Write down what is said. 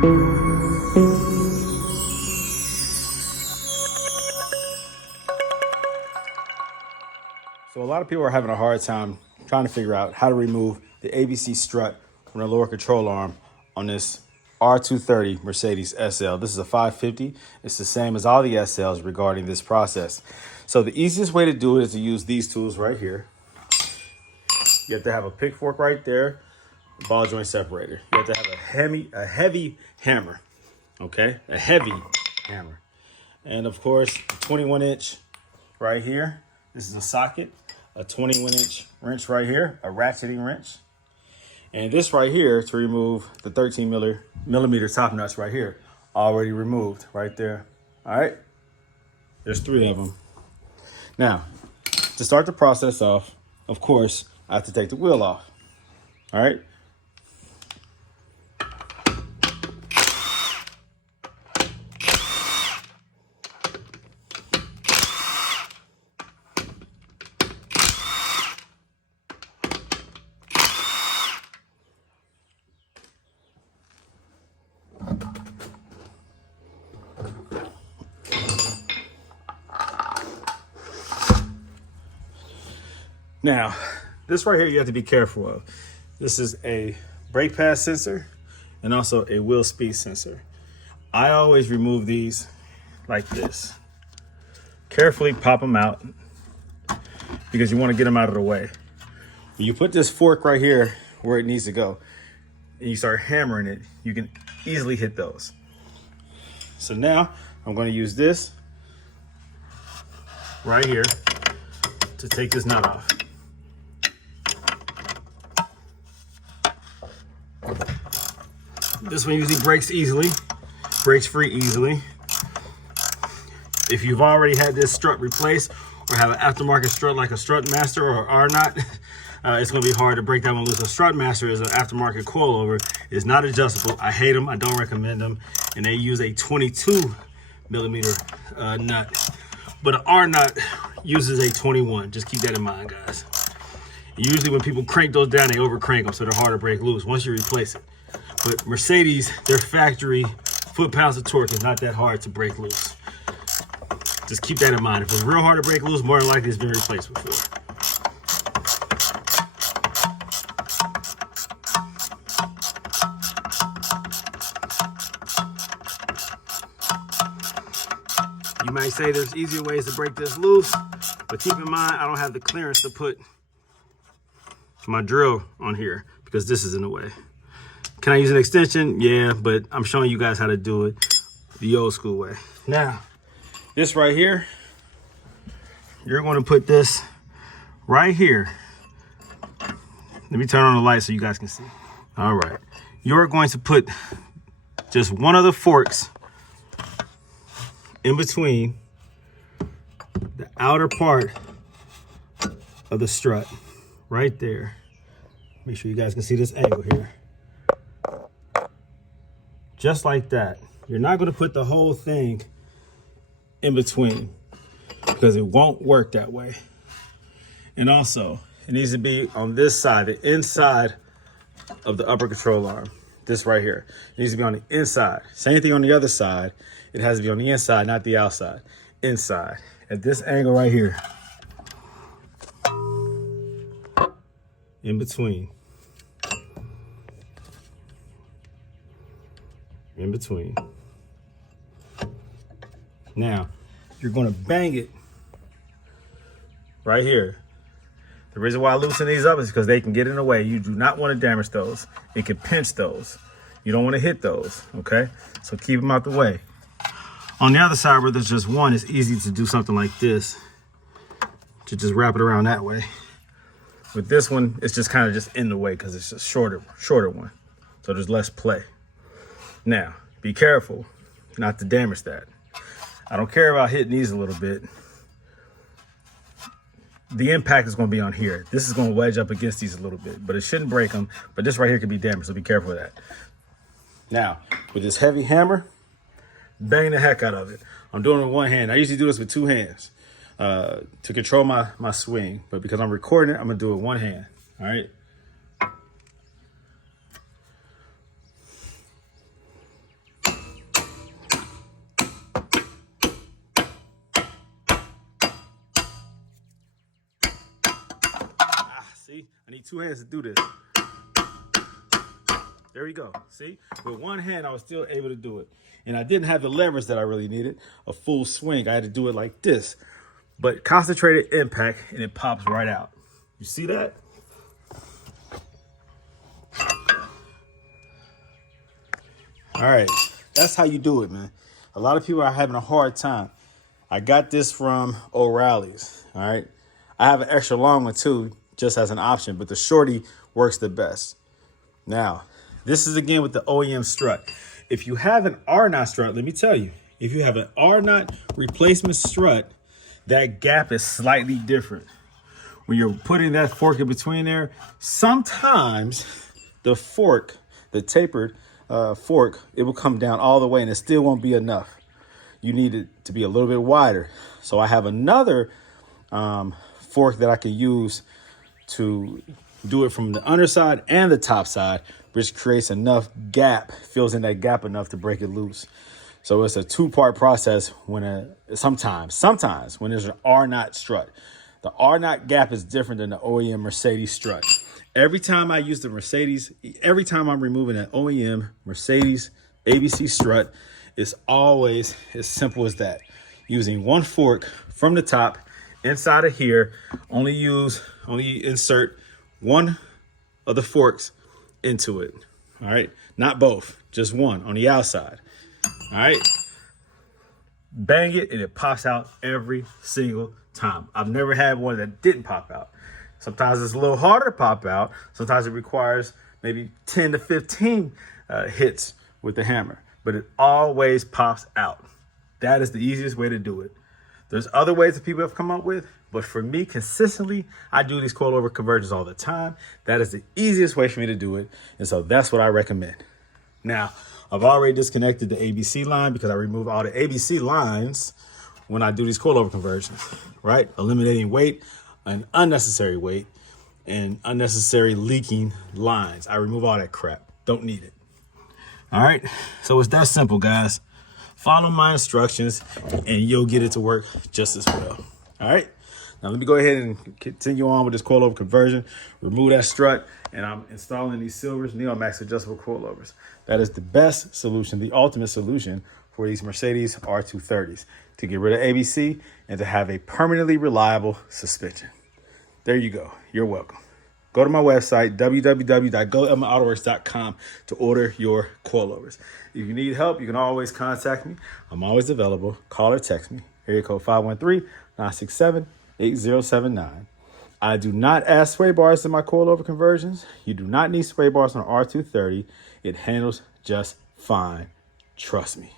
So a lot of people are having a hard time trying to figure out how to remove the ABC strut from the lower control arm on this R230 Mercedes SL. This is a 550. It's the same as all the SLs regarding this process. So the easiest way to do it is to use these tools right here. You have to have a pick fork right there, ball joint separator. You have to have a heavy hammer, okay? A heavy hammer. And of course, a 21-inch right here. This is a socket, a 21-inch wrench right here, a ratcheting wrench. And this right here to remove the 13 millimeter top nuts right here, already removed right there. All right, there's 3 of them. Now, to start the process off, of course, I have to take the wheel off. All right. Now, this right here you have to be careful of. This is a brake pad sensor and also a wheel speed sensor. I always remove these like this. Carefully pop them out because you want to get them out of the way. When you put this fork right here where it needs to go and you start hammering it, you can easily hit those. So now I'm going to use this right here to take this nut off. This one usually breaks easily, breaks free easily. If you've already had this strut replaced or have an aftermarket strut like a Strut Master or R-Knot, it's gonna be hard to break that one loose. A Strut Master is an aftermarket coilover. It's not adjustable. I hate them, I don't recommend them. And they use a 22 millimeter nut. But an R-Knot uses a 21. Just keep that in mind, guys. Usually when people crank those down, they over crank them, so they're hard to break loose once you replace it. But Mercedes, their factory foot-pounds of torque is not that hard to break loose. Just keep that in mind. If it's real hard to break loose, more than likely it's been replaced before. You might say there's easier ways to break this loose, but keep in mind, I don't have the clearance to put my drill on here because this is in the way. Can I use an extension? Yeah, but I'm showing you guys how to do it the old school way. Now, this right here, you're going to put this right here. Let me turn on the light so you guys can see. All right. You're going to put just one of the forks in between the outer part of the strut right there. Make sure you guys can see this angle here. Just like that. You're not going to put the whole thing in between because it won't work that way. And also, it needs to be on this side, the inside of the upper control arm. This right here. It needs to be on the inside. Same thing on the other side. It has to be on the inside, not the outside. Inside. At this angle right here. In between. In between. Now, you're going to bang it right here. The reason why I loosen these up is because they can get in the way. You do not want to damage those. It can pinch those. You don't want to hit those, okay? So keep them out the way. On the other side where there's just one, it's easy to do something like this. To just wrap it around that way. With this one, it's just kind of just in the way because it's a shorter one. So there's less play. Now, be careful not to damage that. I don't care about hitting these a little bit. The impact is going to be on here. This is going to wedge up against these a little bit, but it shouldn't break them. But this right here could be damaged, so be careful of that. Now, with this heavy hammer, bang the heck out of it. I'm doing it with one hand. I usually do this with 2 hands to control my swing. But because I'm recording it, I'm going to do it with one hand. All right. need two hands to do this. There we go. See, with one hand, I was still able to do it. And I didn't have the leverage that I really needed, a full swing. I had to do it like this, but concentrated impact, and it pops right out. You see that? All right, that's how you do it, man. A lot of people are having a hard time. I got this from O'Reilly's, all right? I have an extra long one too, just as an option, but the shorty works the best. Now, this is again with the OEM strut. If you have an R-knot strut, let me tell you, if you have an R-knot replacement strut, that gap is slightly different. When you're putting that fork in between there, sometimes the fork, the tapered fork, it will come down all the way and it still won't be enough. You need it to be a little bit wider. So I have another fork that I can use to do it from the underside and the top side, which creates enough gap, fills in that gap enough to break it loose. So it's a two-part process when sometimes when there's an R-knot strut. The R-knot gap is different than the OEM Mercedes strut. Every time I use the Mercedes, every time I'm removing an OEM Mercedes ABC strut, it's always as simple as that. Using one fork from the top inside of here, only insert one of the forks into it. All right, not both, just one on the outside. All right, bang it and it pops out every single time. I've never had one that didn't pop out. Sometimes it's a little harder to pop out. Sometimes it requires maybe 10 to 15 hits with the hammer, but it always pops out. That is the easiest way to do it. There's other ways that people have come up with, but for me, consistently, I do these coilover conversions all the time. That is the easiest way for me to do it. And so that's what I recommend. Now, I've already disconnected the ABC line because I remove all the ABC lines when I do these coilover conversions, right? Eliminating weight and unnecessary weight and unnecessary leaking lines. I remove all that crap. Don't need it. All right. So it's that simple, guys. Follow my instructions and you'll get it to work just as well. All right. Now let me go ahead and continue on with this coilover conversion. Remove that strut, and I'm installing these Silvers NeoMax adjustable coilovers. That is the best solution, the ultimate solution for these Mercedes R230s to get rid of ABC and to have a permanently reliable suspension. There you go. You're welcome. Go to my website, www.goldelementautoworks.com, to order your coilovers. If you need help, you can always contact me. I'm always available. Call or text me. Area code 513-967-8079. I do not add sway bars in my coilover conversions. You do not need sway bars on R230. It handles just fine. Trust me.